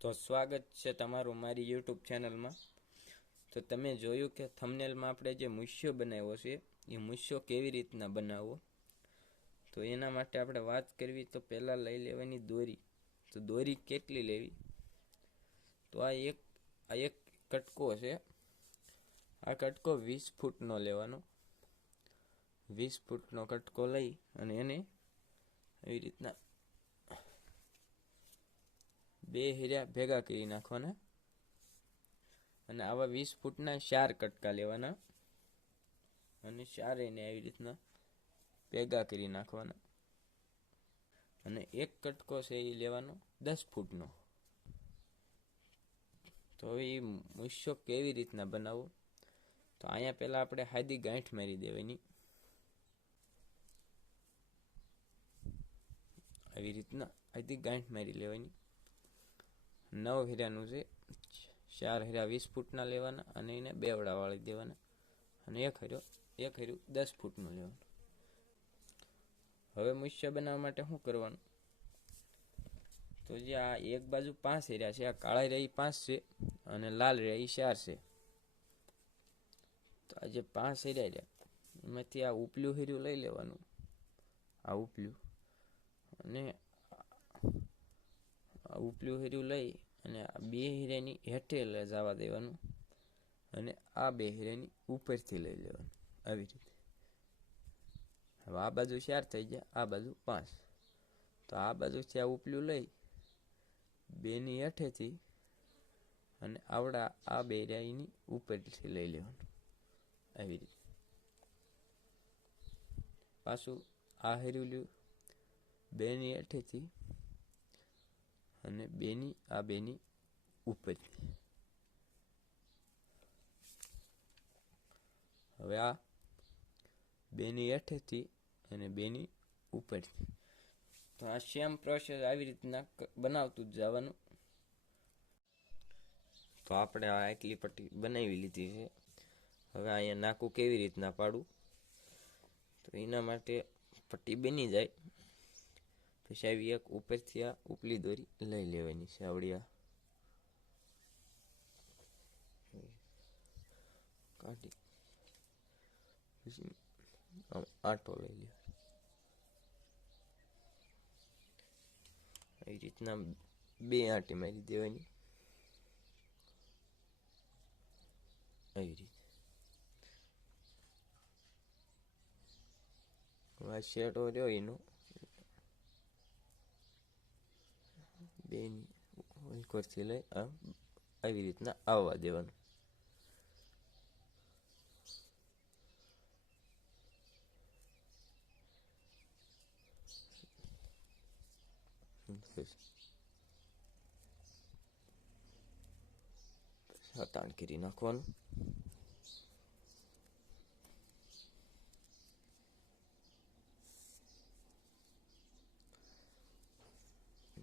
તો સ્વાગત છે તમારું મારી યુટ્યુબ ચેનલમાં. તો તમે જોયું કે થંબનેલમાં આપણે જે મૂસ્યો બનાવ્યો છે એ મૂસ્યો કેવી રીતના બનાવવો. તો એના માટે આપણે વાત કરવી તો પહેલાં લઈ લેવાની દોરી. તો દોરી કેટલી લેવી? તો આ એક કટકો છે. આ કટકો 20 ફૂટનો લેવાનો. 20 ફૂટનો કટકો લઈ અને એને એવી રીતના બે હીરા ભેગા કરી નાખવાના અને આવા 20 ફૂટના 4 કટકા લેવાના અને 4 એને આવી રીતના ભેગા કરી નાખવાના. અને એક કટકો છે એ લેવાનો 10 ફૂટનો. તો હવે એ મૂસ્યો કેવી રીતના બનાવવો? તો અહીંયા પહેલાં આપણે સાદી ગાંઠ મારી દેવાની. આવી રીતના સાદી ગાંઠ મારી લેવાની. 9 હીરાનું છે. 4 હીરા 20 ફૂટના લેવાના અને એને બેવડા વાળી દેવાના અને એક હીરું 10 ફૂટનું લેવાનું. હવે મૂસ્યો બનાવવા માટે શું કરવાનું? તો જે આ એક બાજુ 5 હીરા છે, આ કાળા હીરા 5 છે અને લાલ હીરા 4 છે. તો આ જે 5 હીરા રહ્યા એમાંથી આ ઉપલું હીરું લઈ લેવાનું. આ ઉપલું અને આ ઉપલું હીરું લઈ અને આ બે હીરાની હેઠે જવા દેવાનું અને આ બે હીરાની ઉપરથી લઈ લેવાનું. આવી રીતે હવે આ બાજુ 4 થઈ ગયા, આ બાજુ 5. તો આ બાજુથી આ ઉપલું લઈ બેની હેઠેથી અને આવડા આ બે હીરાની ઉપરથી લઈ લેવાનું. આવી રીતે પાછું આ હીરું લ્યું બેની હેઠેથી અને આ બેની ઉપરથી. હવે આ બેની હેઠેથી અને બેની ઉપરથી. તો આ સેમ પ્રોસેસ આવી રીતના બનાવતું જ જવાનું. તો આપણે આ આટલી પટ્ટી બનાવી લીધી છે. હવે અહીંયા નાકું કેવી રીતના પાડવું? તો એના માટે પટ્ટી બની જાય પછી આવી એક ઉપરથી આ ઉપલી દોરી લઈ લેવાની છે. આવડી કાઢી પછી આંટો લઈ લે. આવી રીતના 2 આંટી મારી દેવાની. આવી રીતે આ શેડો રહ્યો એનો બેની ઉપરથી લઈ આવી રીતના આવવા દેવાનું. તાણ કરી નાખવાનું.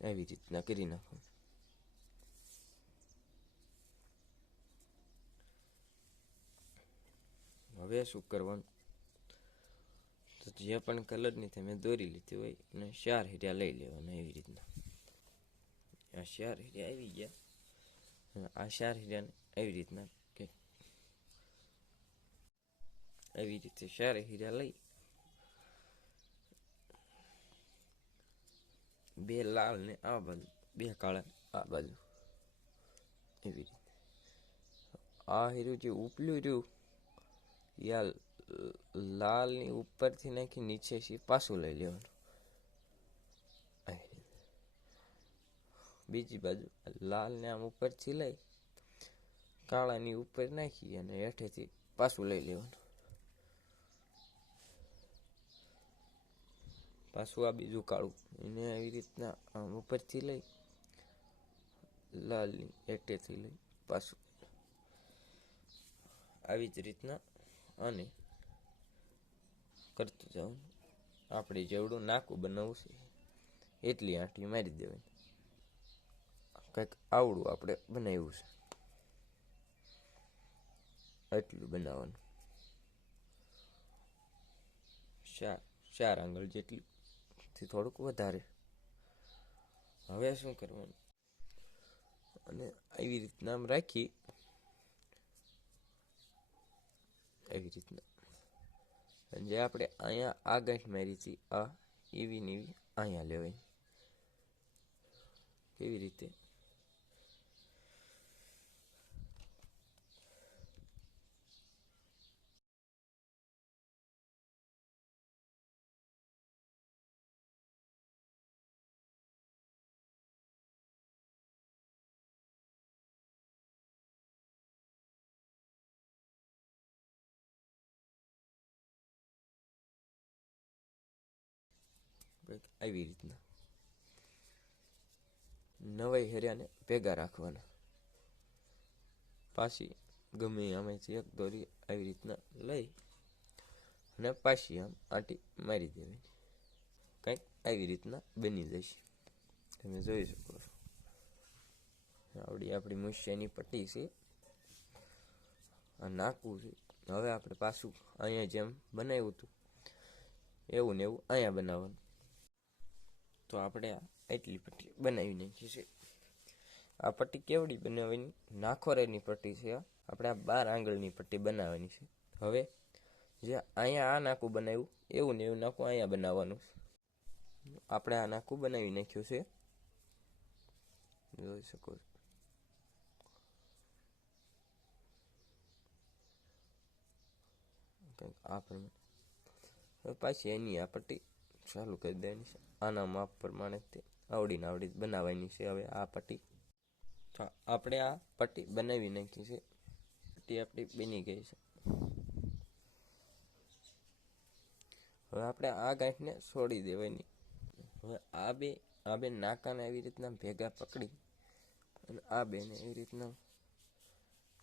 આવી રીતના કરી નાખવાનું. હવે શું કરવાનું? તો જે પણ કલરની તમે દોરી લીધી હોય એને 4 હીરા લઈ લેવાના. એવી રીતના આ 4 હીરા આવી ગયા. આ 4 હીરાને આવી રીતના આવી રીતે 4 હીરા લઈ 2 લાલ ને આ બાજુ, 2 કાળા આ બાજુ. એવી રીતે આ હીરું જે ઉપલું રહ્યું યા લાલની ઉપરથી નાખી નીચેથી પાછું લઈ લેવાનું. બીજી બાજુ લાલને આમ ઉપરથી લઈ કાળાની ઉપર નાખી અને હેઠેથી પાછું લઈ લેવાનું. પાછું આ બીજું કાળું એને આવી રીતના આમ ઉપરથી લઈ લાલની હેઠેથી લઈ પાછું આવી જ રીતના અને કરતું જવાનું. આપણે જેવડું નાકું બનાવવું છે એટલી આંટી મારી દેવાની. કંઈક આવડું આપણે બનાવ્યું છે એટલું બનાવવાનું. 4 આંગળ જેટલી થી થોડુંક વધારે. હવે શું કરવાનું? અને આવી રીતના આમ રાખી, આવી રીતના. અને જે આપણે અહીંયા આ ગાંઠ મારી હતી, આ એવી ને એવી અહીંયા લેવાય. કેવી રીતે? આવી રીતના નવાઈ હેર્યાને ભેગા રાખવાના. પાછી ગમે આમાંથી એક દોરી આવી રીતના લઈ અને પાછી આમ આંટી મારી દેવાની. કંઈક આવી રીતના બની જશે. તમે જોઈ શકો છો. આપણી મૂછિયાની પટ્ટી છે. આ નાકું છે. હવે આપણે પાછું અહીંયા જેમ બનાવ્યું હતું એવું ને એવું અહીંયા બનાવવાનું. તો આપણે એટલી પટ્ટી બનાવી નાખી છે. આ પટ્ટી કેવડી બનાવવાની? નાખોરેની પટ્ટી છે. આપણે આ 12 આંગળની પટ્ટી બનાવવાની છે. હવે જે અહીંયા આ નાકું બનાવ્યું એવું ને એવું નાકું અહીંયા બનાવવાનું. આપણે આ નાકું બનાવી નાખ્યું છે. જોઈ શકો છો. કંઈક આ પ્રમાણે. હવે પાછી એની આ પટ્ટી ચાલુ કરી દેવાની છે. આના માપ પ્રમાણે તે આવડી બનાવવાની છે. હવે આ પટ્ટી, તો આપણે આ પટ્ટી બનાવી નાખી છે. પટ્ટી આપણી બની ગઈ છે. હવે આપણે આ ગાંઠને છોડી દેવાની. હવે આ બે નાકાને એવી રીતના ભેગા પકડી અને આ બેને એવી રીતના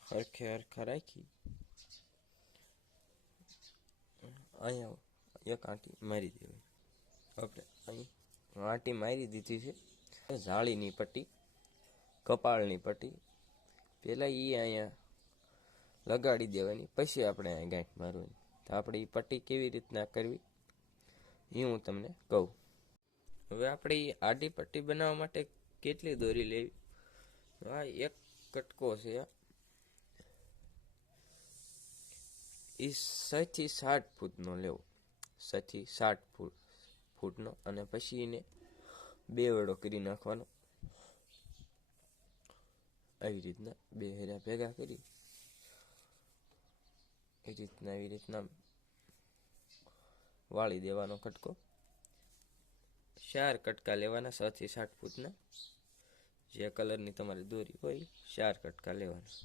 હરખા રાખી અહીંયા એક આંટી મારી દેવાની. આપણે અહીં આંટી મારી દીધી છે. જાળીની પટ્ટી, કપાળની પટ્ટી પહેલાં એ અહીંયા લગાડી દેવાની, પછી આપણે અહીંયા ગાંઠ મારવાની. તો આપણે એ પટ્ટી કેવી રીતના કરવી એ હું તમને કહું. હવે આપણે એ આડી પટ્ટી બનાવવા માટે કેટલી દોરી લેવી? આ એક કટકો છે. એ 6 થી 7 ફૂટનો લેવો. 6 થી 7 ફૂટનો. અને પછી એને 2 વડો કરી નાખવાનો. આવી રીતના 2 હેરા ભેગા કરી આવી રીતના વાળી દેવાનો કટકો. 4 કટકા લેવાના 6 થી 7 ફૂટના. જે કલરની તમારી દોરી હોય 4 કટકા લેવાના.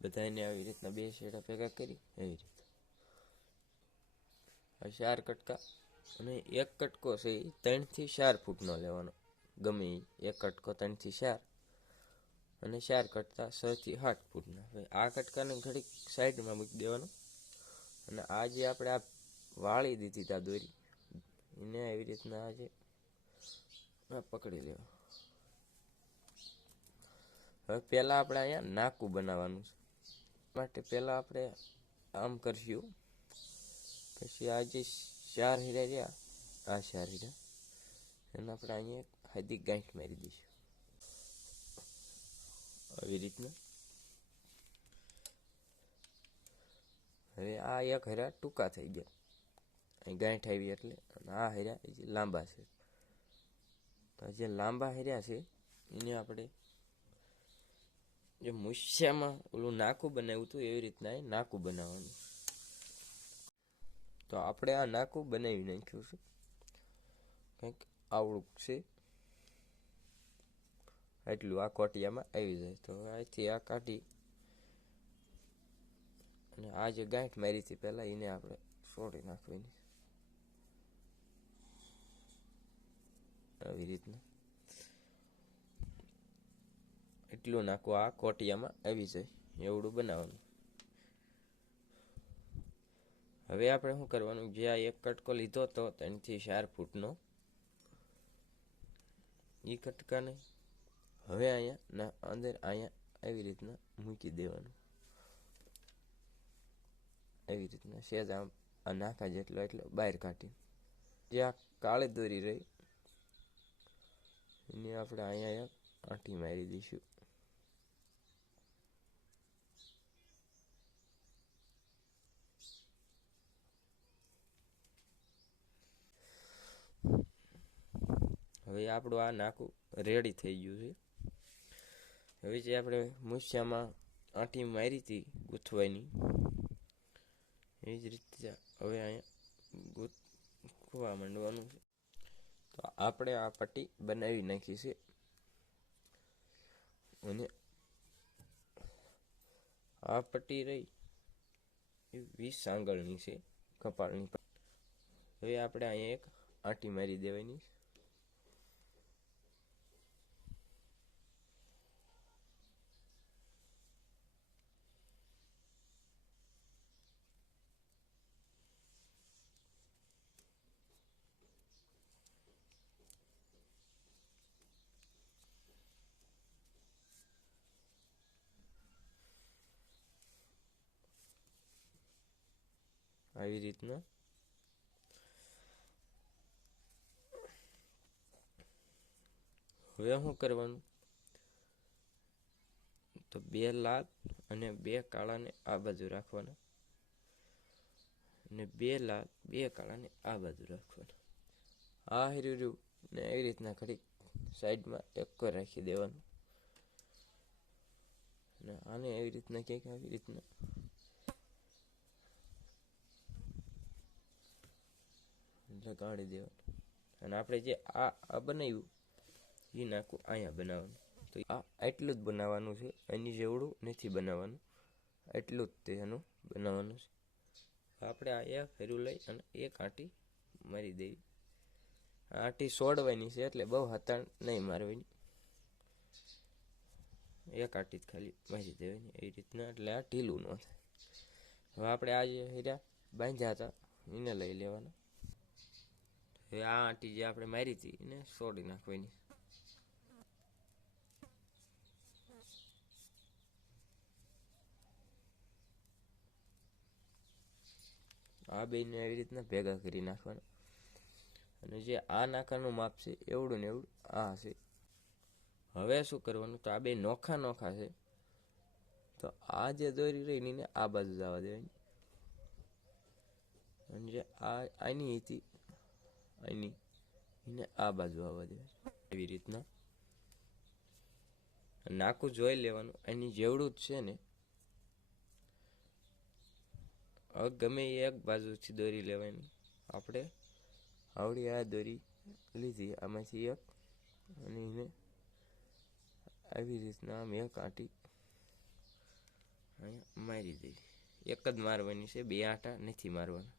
બધાને આવી રીતના 2 શેડા ભેગા કરી એવી રીતે 4 કટકા. અને એક કટકો છે એ 3 થી 4 ફૂટનો લેવાનો. ગમે એક કટકો 3 થી 4 અને 4 કટકા 6 થી 8 ફૂટના. હવે આ કટકાને ઘડીક સાઈડમાં મૂકી દેવાનો. અને આ જે આપણે આ વાળી દીધી તા દોરી એને એવી રીતના આજે પકડી લેવા. હવે પહેલાં આપણે અહીંયા નાકું બનાવવાનું છે. માટે પહેલાં આપણે આમ કરશું. પછી આ જે 4 હીરા રહ્યા, આ 4 હીરા એને આપણે અહીંયા હાદી ગાંઠ મારી દઈશું આવી રીતના. હવે આ એક હીરા ટૂંકા થઈ ગયા, અહીં ગાંઠ આવી એટલે. અને આ હીરા લાંબા છે. જે લાંબા હીરા છે એને આપણે જે મૂછિયામાં ઓલું નાકું બનાવ્યું હતું એવી રીતના એ નાકું બનાવવાનું. તો આપણે આ નાકું બનાવી નાખ્યું છે. કંઈક આવડું છે. એટલું આ કોટિયામાં આવી જાય. તો અહીંથી આ કાઢી અને આ જે ગાંઠ મારી હતી પહેલાં એને આપણે છોડી નાખવાની આવી રીતના. એટલું નાખવું આ કોટિયામાં આવી જાય એવડું બનાવવાનું. હવે આપણે શું કરવાનું? જે આ એક કટકો લીધો તો 3 થી 4 ફૂટનો એ કટકાને હવે અહીંયા અંદર અહીંયા આવી રીતના મૂકી દેવાનું. આવી રીતના સેજ આમ આ નાખા જેટલો એટલો બહાર કાઢી. જે આ કાળી દોરી રહી એને આપણે અહીંયા એક આંટી મારી દઈશું. હવે આપણું આ નાકું રેડી થઈ ગયું છે. હવે જે આપણે મૂછામાં આંટી મારી હતી ગૂંથવાની, એ જ રીતે હવે અહીંયા ગૂંથવા માંડવાનું છે. તો આપણે આ પટ્ટી બનાવી નાખી છે અને આ પટ્ટી રહી એ 20 આંગળની છે કપાળની. હવે આપણે અહીંયા એક આંટી મારી દેવાની. આવી રીતના હવે શું કરવાનું, તો 2 લાલ અને 2 કાળાને આ બાજુ રાખવાના અને 2 લાલ 2 કાળાને આ બાજુ રાખવાના. આ હીરું ને એવી રીતના ઘડીક સાઈડમાં એક રાખી દેવાનું અને આને એવી રીતના ક્યાંક આવી રીતના લગાડી દેવાનું. અને આપણે જે આ બનાવ્યું એ નાખું અહીંયા બનાવવાનું. તો આ એટલું જ બનાવવાનું છે, એની જેવડું નથી બનાવવાનું, એટલું જ તેનું બનાવવાનું છે. આપણે આ એક ફેરું લઈ અને એક આંટી મારી દેવી. આંટી સોડવાની છે એટલે બહુ હતાણ નહીં મારવાની, એક આંટી જ ખાલી મારી દેવાની એ રીતના, એટલે આ ઢીલું ન થાય. હવે આપણે આ જે હીરા બાંધ્યા હતા એને લઈ લેવાના. હવે આ આંટી જે આપણે મારી હતી એને સોડી નાખવાની. આ બેને એવી રીતના ભેગા કરી નાખવાના અને જે આ નાકાનું માપ છે એવડું ને એવડું આ હશે. હવે શું કરવાનું, તો આ બે નોખા નોખા છે તો આ જે દોરી રહી એને આ બાજુ જવા દેવાની અને જે આની હતી આની એને આ બાજુ આવવા દેવાની. એવી રીતના નાકું જોઈ લેવાનું, એની જેવડું જ છે ને. હવે ગમે એક બાજુથી દોરી લેવાની. આપણે આવડી આ દોરી લીધી આમાંથી એક અને એને આવી રીતના આમ એક આંટી અહીંયા મારી દેવી. એક જ મારવાની છે, 2 આંટા નથી મારવાના.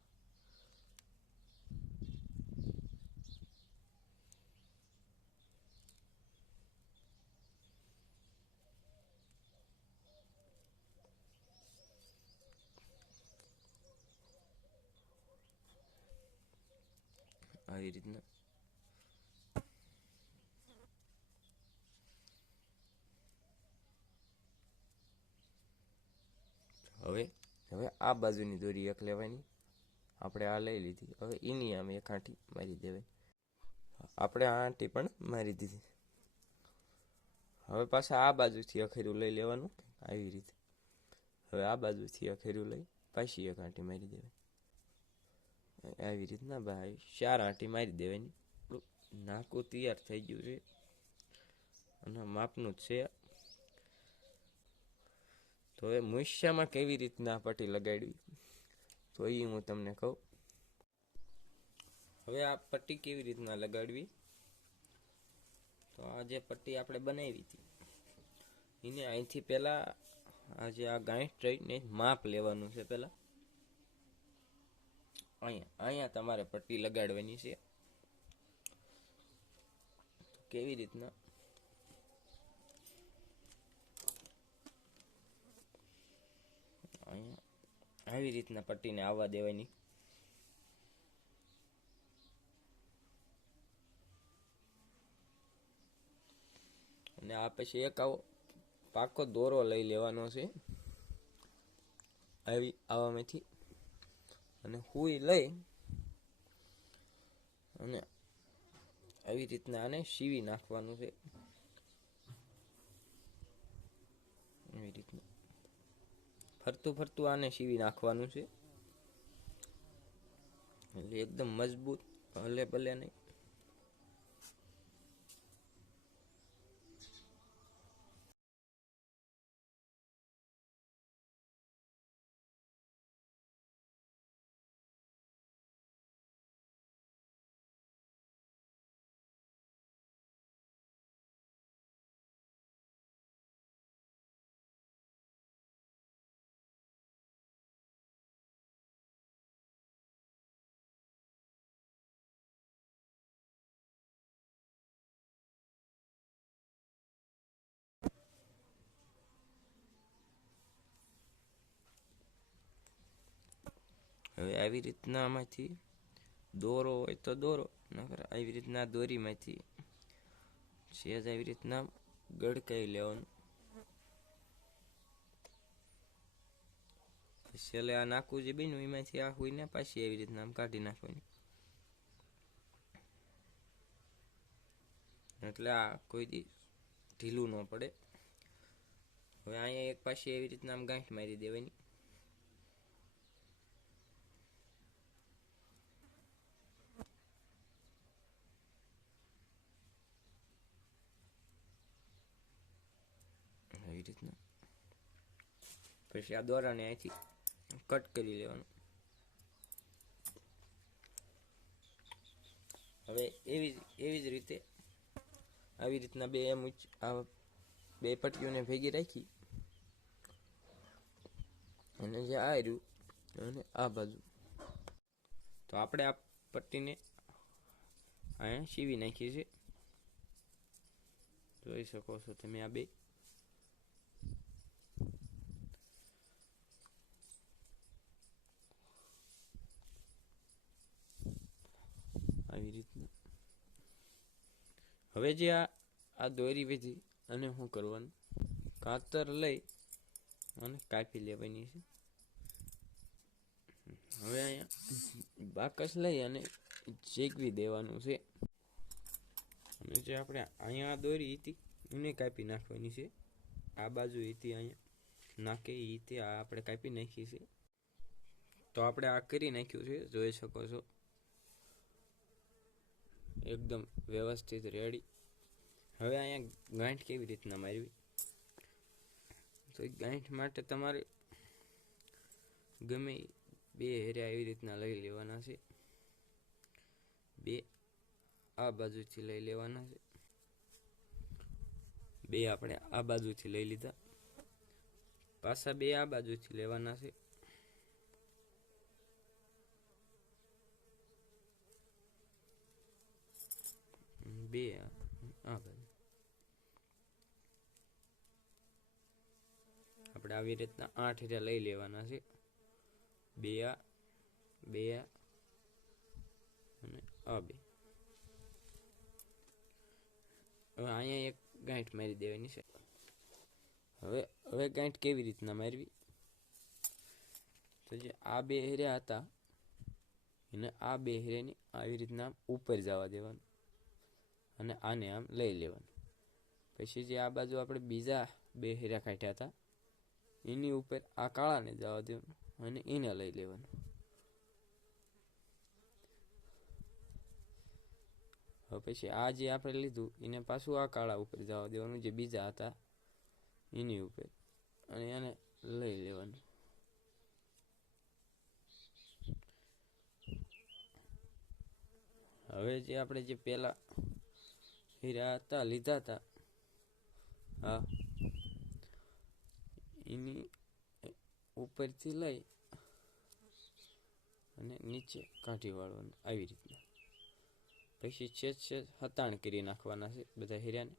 આવી રીતના હવે આ બાજુની દોરી એક લેવાની. આપણે આ લઈ લીધી. હવે એની આમ એક આંટી મારી દેવાની. આપણે આ આંટી પણ મારી દીધી. હવે પાછા આ બાજુથી અખેરું લઈ લેવાનું આવી રીતે. હવે આ બાજુથી અખેરું લઈ પાછી એક આંટી મારી દેવાની. આવી રીતના ભાઈ 4 આંટી મારી દેવાની. નાકું તૈયાર થઈ ગયું છે અને માપનું જ છે. તો હવે મૂછામાં કેવી રીતના પટ્ટી લગાડવી તો એ હું તમને કહું. હવે આ પટ્ટી કેવી રીતના લગાડવી, તો આ જે પટ્ટી આપણે બનાવી હતી એને અહીંથી પહેલા આ જે આ ગાંઠ રહીને માપ લેવાનું છે. પહેલા અહીંયા તમારે પટ્ટી લગાડવાની છે. કેવી રીતના, અહીંયા આવી રીતના પટ્ટીને આવવા દેવાની. અને આ પછી એક આવો પાકો દોરો લઈ લેવાનો છે આવામાંથી અને હુઈ લઈ અને આવી રીતના આને સીવી નાખવાનું છે. એવી રીતના ફરતું ફરતું આને સીવી નાખવાનું છે એટલે એકદમ મજબૂત હલે ભલે નહીં. હવે આવી રીતના આમાંથી દોરો હોય તો દોરો, નકર આવી રીતના દોરીમાંથી સહેજ આવી રીતના ગળકાઈ લેવાનું. છેલ્લે આ નાખવું જે બન્યું એમાંથી આ હોઈને પાછી આવી રીતના આમ કાઢી નાખવાની, એટલે આ કોઈ દી ઢીલું ન પડે. હવે અહીંયા એક પાછી એવી રીતના આમ ગાંઠ મારી દેવાની. આવી રીતના પછી આ દોરાને અહીંથી કટ કરી લેવાનું. હવે એવી જ રીતે આવી રીતના આ બે પટ્ટીઓને ભેગી રાખી અને જે આ રહ્યું અને આ બાજુ, તો આપણે આ પટ્ટીને અહીંયા સીવી નાખીએ છીએ. જોઈ શકો છો તમે આ બે. આવી રીતના હવે જે આ દોરી વિધી અને શું કરવાનું, કાતર લઈ અને કાપી લેવાની છે. હવે અહીંયા બાકસ લઈ અને ચેકવી દેવાનું છે. અને જે આપણે અહીંયા દોરી હતી એને કાપી નાખવાની છે. આ બાજુ હતી અહીંયા નાકે એ રીતે આ આપણે કાપી નાખી છે. તો આપણે આ કરી નાખ્યું છે, જોઈ શકો છો એકદમ વ્યવસ્થિત રેડી. હવે અહીંયા ગાંઠ કેવી રીતના મારવી, તો ગાંઠ માટે તમારે ગમે બે હેર્યા એવી રીતના લઈ લેવાના છે. બે આ બાજુથી લઈ લેવાના છે, બે આપણે આ બાજુથી લઈ લીધા, પાછા બે આ બાજુથી લેવાના છે. બે આ બાજુ આપણે આવી રીતના 8 હેર્યા લઈ લેવાના છે. બે આ અને આ બે. હવે અહીંયા એક ગાંઠ મારી દેવાની છે. હવે ગાંઠ કેવી રીતના મારવી, તો જે આ બે હેર્યા હતા એને આ બે હેર્યાની આવી રીતના ઉપર જવા દેવાનું અને આને આમ લઈ લેવાનું. પછી જે આ બાજુ આપણે બીજા બે હેર્યા કાઢ્યા હતા એની ઉપર આ કાળાને જવા દેવાનું અને એને લઈ લેવાનું. હવે પછી આ જે આપણે લીધું એને પાછું આ કાળા ઉપર જવા દેવાનું, જે બીજા હતા એની ઉપર, અને એને લઈ લેવાનું. હવે જે આપણે જે પેલા હીરા હતા લીધા હતા હા એની ઉપરથી લઈ અને નીચે કાઢી વાળવાનું આવી રીતના. પછી છેદ હતાણ કરી નાખવાના છે બધા હીરાને.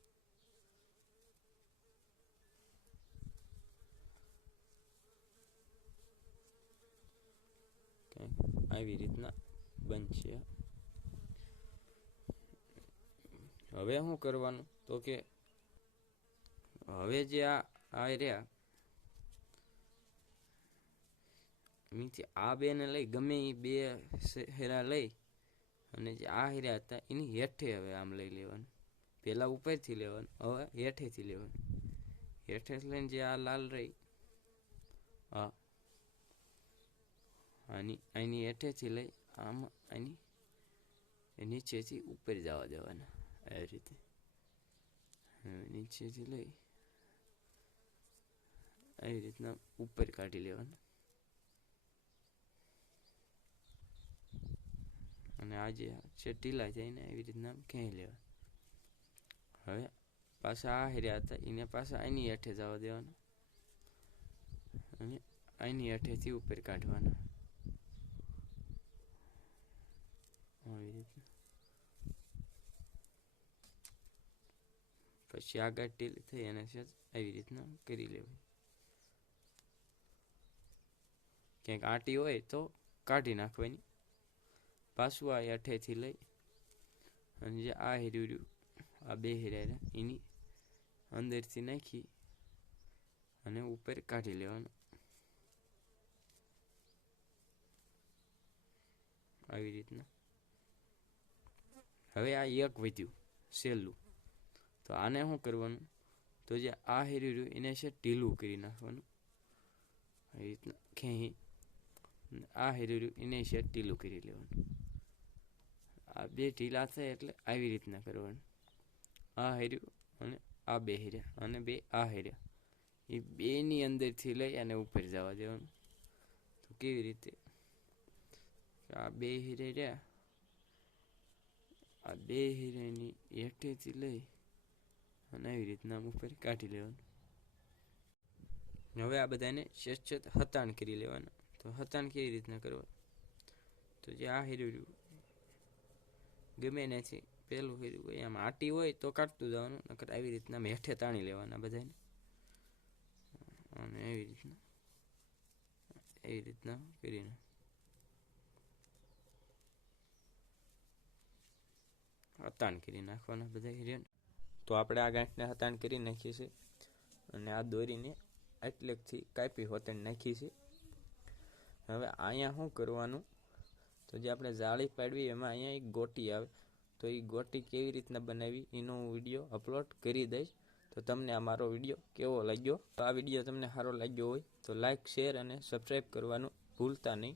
આવી રીતના બનશે. હવે શું કરવાનું, તો કે હવે જે આ રહ્યા મીથી આ બે ને લઈ ગમે એ બે હેરા લઈ અને જે આ હીરા હતા એની હેઠે હવે આમ લઈ લેવાનું. પેલા ઉપરથી લેવાનું, હવે હેઠેથી લેવાનું. હેઠે લઈને જે આ લાલ રહી હા આની હેઠેથી લઈ આમ આની નીચેથી ઉપર જવા દેવાના આવી રીતે. નીચેથી લઈ આવી રીતના ઉપર કાઢી લેવાનું અને આ જે ઢીલા જાય ને એવી રીતના ખેંચી લેવા. હવે પાછા આ હેર્યા હતા એને પાછા આની હેઠે જવા દેવાના અને આની હેઠેથી ઉપર કાઢવાના આવી રીતના. પછી આગળ ઢીલી થઈ અને આવી રીતના કરી લેવાય. ક્યાંક આંટી હોય તો કાઢી નાખવાની. પાછું આ હેઠેથી લઈ અને જે આ હીર્યું રહ્યું આ બે હીરા એની અંદરથી નાખી અને ઉપર કાઢી લેવાનું. આવી રીતના. હવે આ એક વધ્યું સહેલું, તો આને શું કરવાનું, તો જે આ હીર્યું રહ્યું એને છે ઢીલું કરી નાખવાનું. આવી રીતના ખેંચી આ હીર્યું રહ્યું એને છે ઢીલું કરી લેવાનું. આ બે ઢીલા થાય એટલે આવી રીતના કરવાનું. આ હીર્યું અને આ બે હીર્યા અને બે આ હીર્યા એ બેની અંદરથી લઈ અને ઉપર જવા દેવાનું. તો કેવી રીતે, આ બે હીરે રહ્યા, આ બે હીરાની હેઠેથી લઈ અને આવી રીતના ઉપર કાઢી લેવાનું. હવે આ બધાને સચેત હતાણ કરી લેવાના. તો હતાણ કેવી રીતના કરવા, તો જે આ હીરું ગમે નથી પેલું હીરું હોય આમાં આટી હોય તો કાઢતું જવાનું, નકર આવી રીતના હેઠે તાણી લેવાના બધાને. અને એવી રીતના કરીને હતાણ કરી નાખવાના બધા હીરાને. તો આપણે આ ગાંઠને હતાણ કરી નાખીએ છીએ અને આ દોરીને આટલેકથી કાપી હોતણ નાખી છે. હવે અહીંયા શું કરવાનું, તો જે આપણે જાળી પાડવી એમાં અહીંયા એક ગોટી આવે, તો એ ગોટી કેવી રીતના બનાવી એનો હું વિડીયો અપલોડ કરી દઈશ. તો તમને આ મારો વિડીયો કેવો લાગ્યો, તો આ વિડીયો તમને સારો લાગ્યો હોય તો લાઇક, શેર અને સબસ્ક્રાઈબ કરવાનું ભૂલતા નહીં.